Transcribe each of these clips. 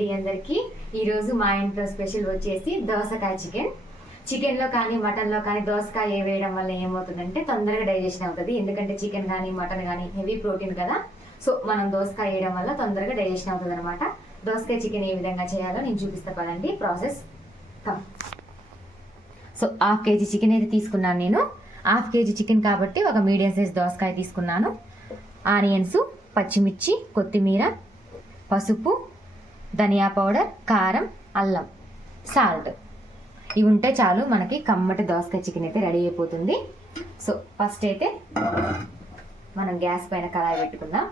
అండి అందరికి. ఈరోజు మా ఇంట్లో స్పెషల్ వచ్చేసి దోసకాయ చికెన్. చికెన్లో కానీ మటన్లో కానీ దోసకాయ వేయడం వల్ల ఏమవుతుందంటే తొందరగా డైజెషన్ అవుతుంది. ఎందుకంటే చికెన్ కానీ మటన్ కానీ హెవీ ప్రోటీన్ కదా. సో మనం దోసకాయ వేయడం వల్ల తొందరగా డైజెషన్ అవుతుంది అనమాట. దోసకాయ చికెన్ ఏ విధంగా చేయాలో నేను చూపిస్తా పదండి ప్రాసెస్. సో 1/2 kg చికెన్ అయితే తీసుకున్నాను నేను. 1/2 kg చికెన్ కాబట్టి ఒక మీడియం సైజ్ దోసకాయ తీసుకున్నాను. ఆనియన్స్, పచ్చిమిర్చి, కొత్తిమీర, పసుపు, ధనియా పౌడర్, కారం, అల్లం, సాల్ట్ ఇవి ఉంటే చాలు మనకి కమ్మటి దోసకాయ చికెన్ అయితే రెడీ అయిపోతుంది. సో ఫస్ట్ అయితే మనం గ్యాస్ పైన కడాయి పెట్టుకుందాం.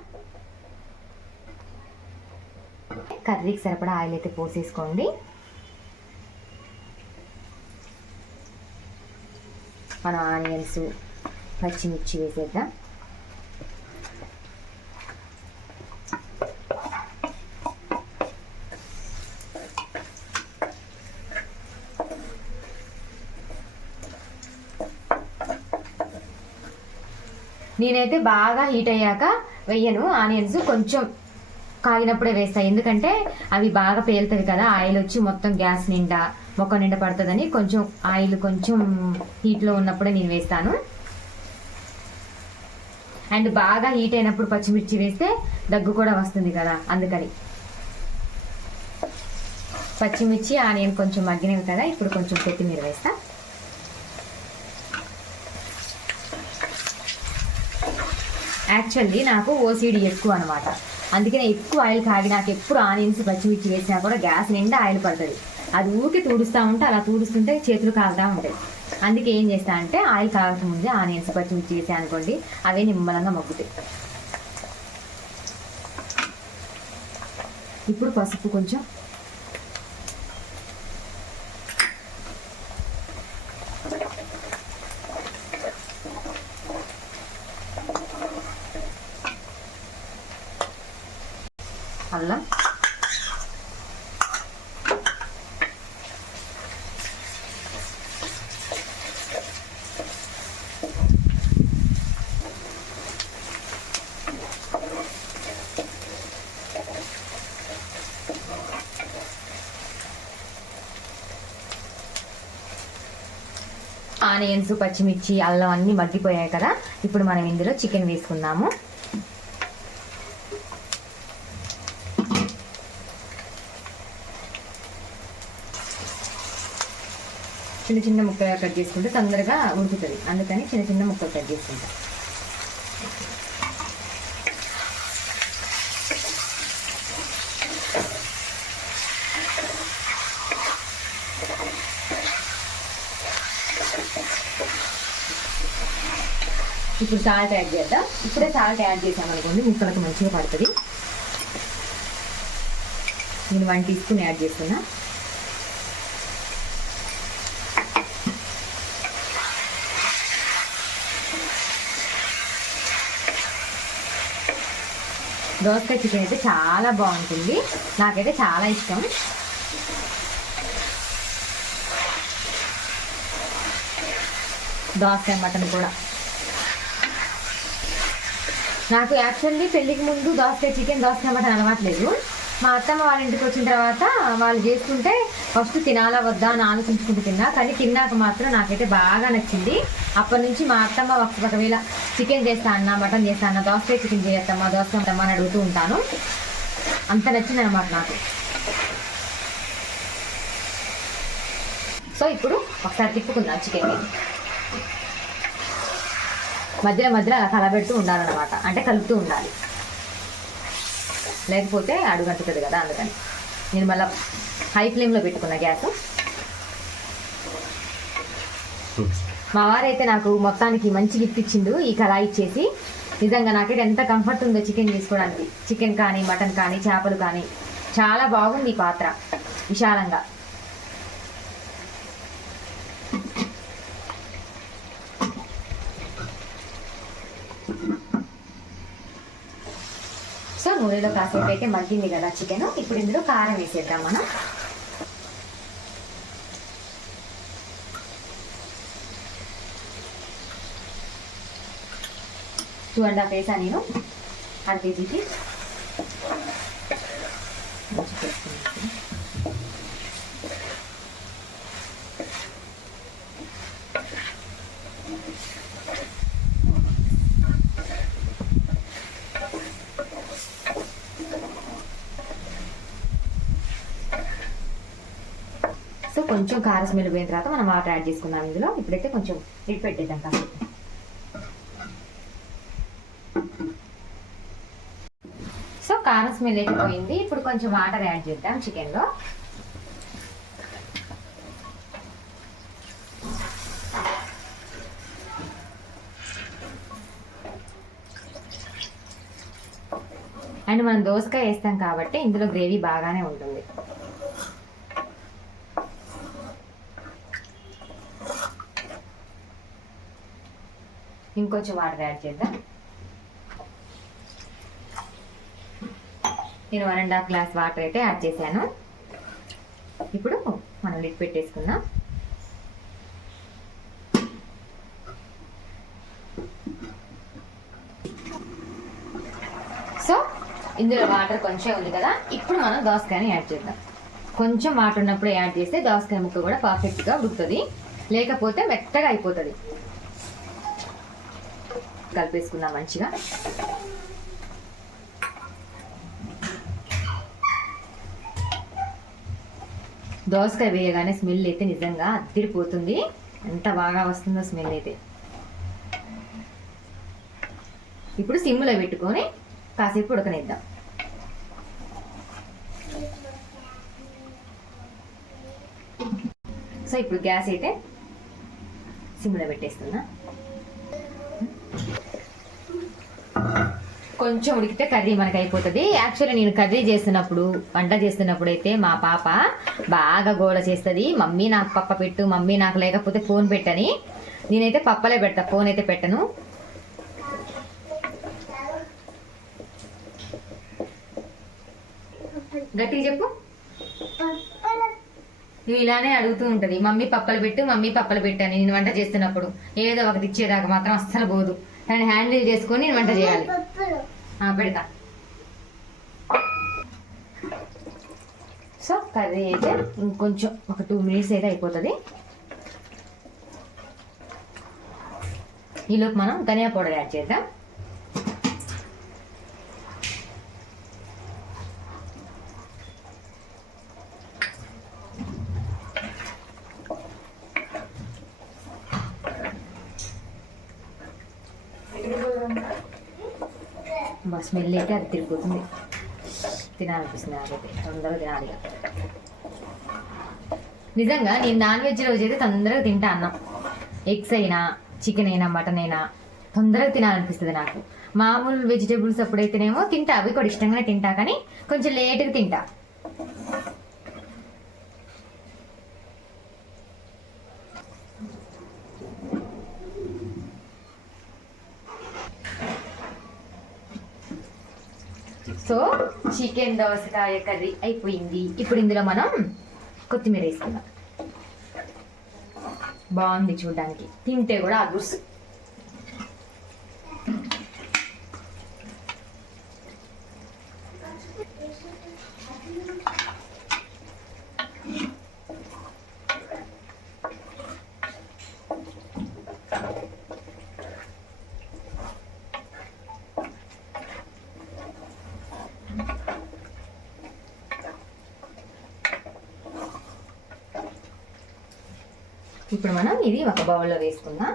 కర్రీకి సరిపడా ఆయిల్ అయితే పోసేసుకోండి. మనం ఆనియన్స్, పచ్చిమిర్చి వేసేద్దాం. నేనైతే బాగా హీట్ అయ్యాక వేయను ఆనియన్స్, కొంచెం కాగినప్పుడే వేస్తాను. ఎందుకంటే అవి బాగా పేలుతుంది కదా, ఆయిల్ వచ్చి మొత్తం గ్యాస్ నిండా మొక్క నిండా పడుతుందని కొంచెం ఆయిల్ కొంచెం హీట్లో ఉన్నప్పుడే నేను వేస్తాను. అండ్ బాగా హీట్ అయినప్పుడు పచ్చిమిర్చి వేస్తే దగ్గు కూడా వస్తుంది కదా, అందుకని. పచ్చిమిర్చి ఆనియన్ కొంచెం మగ్గినవి కదా, ఇప్పుడు కొంచెం కొత్తిమీర వేస్తా. యాక్చువల్లీ నాకు ఓసిడి ఎక్కువ అనమాట, అందుకనే ఎక్కువ ఆయిల్ కాగి నాకు ఎప్పుడు ఆనియన్స్ పచ్చిమిర్చి వేసినా కూడా గ్యాస్ నిండా ఆయిల్ పడుతుంది. అది ఊరికి తూడుస్తూ ఉంటే అలా తూడుస్తుంటే చేతులు కాలుతూ ఉంటాయి. అందుకే ఏం చేస్తా అంటే ఆయిల్ కాగకముందే ఆనియన్స్ పచ్చిమిర్చి వేసా అనుకోండి, అవే నిమ్మలంగా మగ్గుతాయి. ఇప్పుడు పసుపు కొంచెం, అల్లం, ఆనియన్స్, పచ్చిమిర్చి, అల్లం అన్నీ మగ్గిపోయాయి కదా. ఇప్పుడు మనం ఇందులో చికెన్ వేసుకుందాము. చిన్న చిన్న ముక్కలు కట్ చేసుకుంటే తొందరగా ఉడుకుతుంది, అందుకని చిన్న చిన్న ముక్కలు కట్ చేసుకుంటా. ఇప్పుడు సాల్ట్ యాడ్ చేద్దాం. ఇప్పుడే సాల్ట్ యాడ్ చేసామనుకోండి ముక్కలకు మంచిగా పడుతుంది. నేను 1 టీ స్పూన్ యాడ్ చేస్తున్నా. దోసకాయ చికెన్ అయితే చాలా బాగుంటుంది, నాకైతే చాలా ఇష్టం. దోసకాయ మటన్ కూడా నాకు యాక్చువల్లీ పెళ్ళికి ముందు దోసకాయ చికెన్, దోసకాయ మటన్ అలవాట్లేదు. మా అత్తమ్మ వాళ్ళ ఇంటికి వచ్చిన తర్వాత వాళ్ళు చేసుకుంటే ఫస్ట్ తినాలా వద్దా అని ఆలోచించుకుంటూ తిన్నా, కానీ తిన్నాక మాత్రం నాకైతే బాగా నచ్చింది. అప్పటి నుంచి మా అత్తమ్మ ఒకవేళ చికెన్ చేస్తా అన్న, మటన్ చేస్తా అన్న, దోసకాయ చికెన్ చేస్తామా, దోసకాయ మటన్ అని అడుగుతూ ఉంటాను. అంత నచ్చింది అనమాట నాకు. సో ఇప్పుడు ఒకసారి తిప్పుకుందాం చికెన్ని. మధ్యలో మధ్యలో అలా కలబెడుతూ ఉండాలన్నమాట, అంటే కలుపుతూ ఉండాలి, లేకపోతే అడుగంటుతుంది కదా. అందుకని నేను మళ్ళీ హై ఫ్లేమ్లో పెట్టుకున్న గ్యాస్. మా వారైతే నాకు మొత్తానికి మంచి గిఫ్ట్ ఇచ్చిండు ఈ కళాయి ఇచ్చేసి. నిజంగా నాకైతే ఎంత కంఫర్ట్ ఉందో చికెన్ చేసుకోవడానికి. చికెన్ కానీ మటన్ కానీ చేపలు కానీ చాలా బాగుంది ఈ పాత్ర, విశాలంగా. సో నూనెలో కాసేపు అయితే మగ్గింది కదా చికెన్. ఇప్పుడు ఇందులో కారం వేసేద్దాం మనం. 2.5 వేసా నేను 1/2 kgకి. సో కొంచెం కారం స్మెల్ పోయిన తర్వాత మనం వాటర్ యాడ్ చేసుకుందాం ఇందులో. ఇప్పుడైతే కొంచెం ఇటు పెట్టేద్దాం కాసేపు. సో కారం స్మెల్ అయితే పోయింది. ఇప్పుడు కొంచెం వాటర్ యాడ్ చేద్దాం చికెన్లో. అండ్ మనం దోసకాయ వేస్తాం కాబట్టి ఇందులో గ్రేవీ బాగానే ఉంటుంది. ఇంకొంచెం వాటర్ యాడ్ చేద్దాం. నేను 1.5 గ్లాస్ వాటర్ అయితే యాడ్ చేశాను. ఇప్పుడు మనం లిడ్ పెట్టేసుకుందాం. సో ఇందులో వాటర్ కొంచెం ఉంది కదా, ఇప్పుడు మనం దోసకాయని యాడ్ చేద్దాం. కొంచెం వాటర్ ఉన్నప్పుడు యాడ్ చేస్తే దోసకాయ ముక్క కూడా పర్ఫెక్ట్గా ఉడుకుతుంది, లేకపోతే మెత్తగా అయిపోతుంది. కలిపేసుకుందాం మంచిగా. దోసకాయ వేయగానే స్మెల్ అయితే నిజంగా అదిరిపోతుంది. ఎంత బాగా వస్తుందో స్మెల్ అయితే. ఇప్పుడు సిమ్లో పెట్టుకొని కాసేపు ఉడకనిద్దాం. సో ఇప్పుడు గ్యాస్ అయితే సిమ్లో పెట్టేస్తున్నా. కొంచెం ఉడికితే కర్రీ మనకి అయిపోతుంది. యాక్చువల్లీ నేను కర్రీ చేస్తున్నప్పుడు, వంట చేస్తున్నప్పుడు అయితే మా పాప బాగా గోల చేస్తుంది, మమ్మీ నాకు పప్ప పెట్టు, మమ్మీ నాకు లేకపోతే ఫోన్ పెట్టని. నేనైతే పప్పలే పెడతా, ఫోన్ అయితే పెట్టను. గట్టిగా చెప్పు. నువ్వు ఇలానే అడుగుతూ ఉంటుంది, మమ్మీ పప్పలు పెట్టు, మమ్మీ పప్పలు పెట్టని. నేను వంట చేస్తున్నప్పుడు ఏదో ఒకటి ఇచ్చేదాకా మాత్రం అస్సలు పోదు. దాన్ని హ్యాండిల్ చేసుకొని నేను వంట చేయాలి. పెడతా. సో కర్రీ అయితే ఇంకొంచెం ఒక 2 మినిట్స్ అయితే అయిపోతుంది. ఈలోపు మనం ధనియా పౌడర్ యాడ్ చేద్దాం. స్మెల్ అయితే అది తిరిగిపోతుంది, తినాలనిపిస్తుంది. నాకైతే తొందరగా తినాలి. నిజంగా నేను నాన్ వెజ్ రోజు అయితే తొందరగా తింటా అన్నం. ఎగ్స్ అయినా, చికెన్ అయినా, మటన్ అయినా తొందరగా తినాలనిపిస్తుంది నాకు. మామూలు వెజిటేబుల్స్ అప్పుడైతేనేమో తింటా, అవి కూడా ఇష్టంగానే తింటా, కానీ కొంచెం లేట్గా తింటా. సో చికెన్ దోసకాయ కర్రీ అయిపోయింది. ఇప్పుడు ఇందులో మనం కొత్తిమీర వేసుకుందాం. బాగుంది చూడడానికి, తింటే కూడా అదుర్సు. ఇప్పుడు మనం ఇది ఒక బౌల్లో వేసుకుందాం.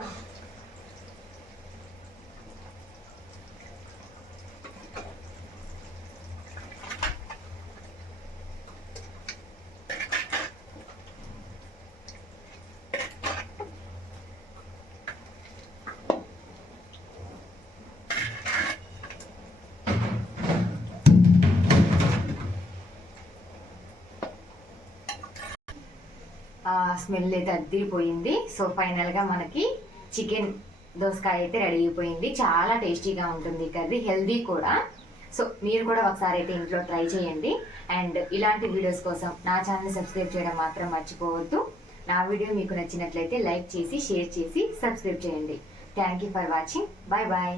స్మెల్ అయితే అద్దిరిపోయింది. సో ఫైనల్గా మనకి చికెన్ దోసకాయ అయితే రెడీ అయిపోయింది. చాలా టేస్టీగా ఉంటుంది కర్రీ, హెల్దీ కూడా. సో మీరు కూడా ఒకసారి అయితే ఇంట్లో ట్రై చేయండి. అండ్ ఇలాంటి వీడియోస్ కోసం నా ఛానల్ని సబ్స్క్రైబ్ చేయడం మాత్రం మర్చిపోవద్దు. నా వీడియో మీకు నచ్చినట్లయితే లైక్ చేసి, షేర్ చేసి, సబ్స్క్రైబ్ చేయండి. Thank you for watching. Bye bye.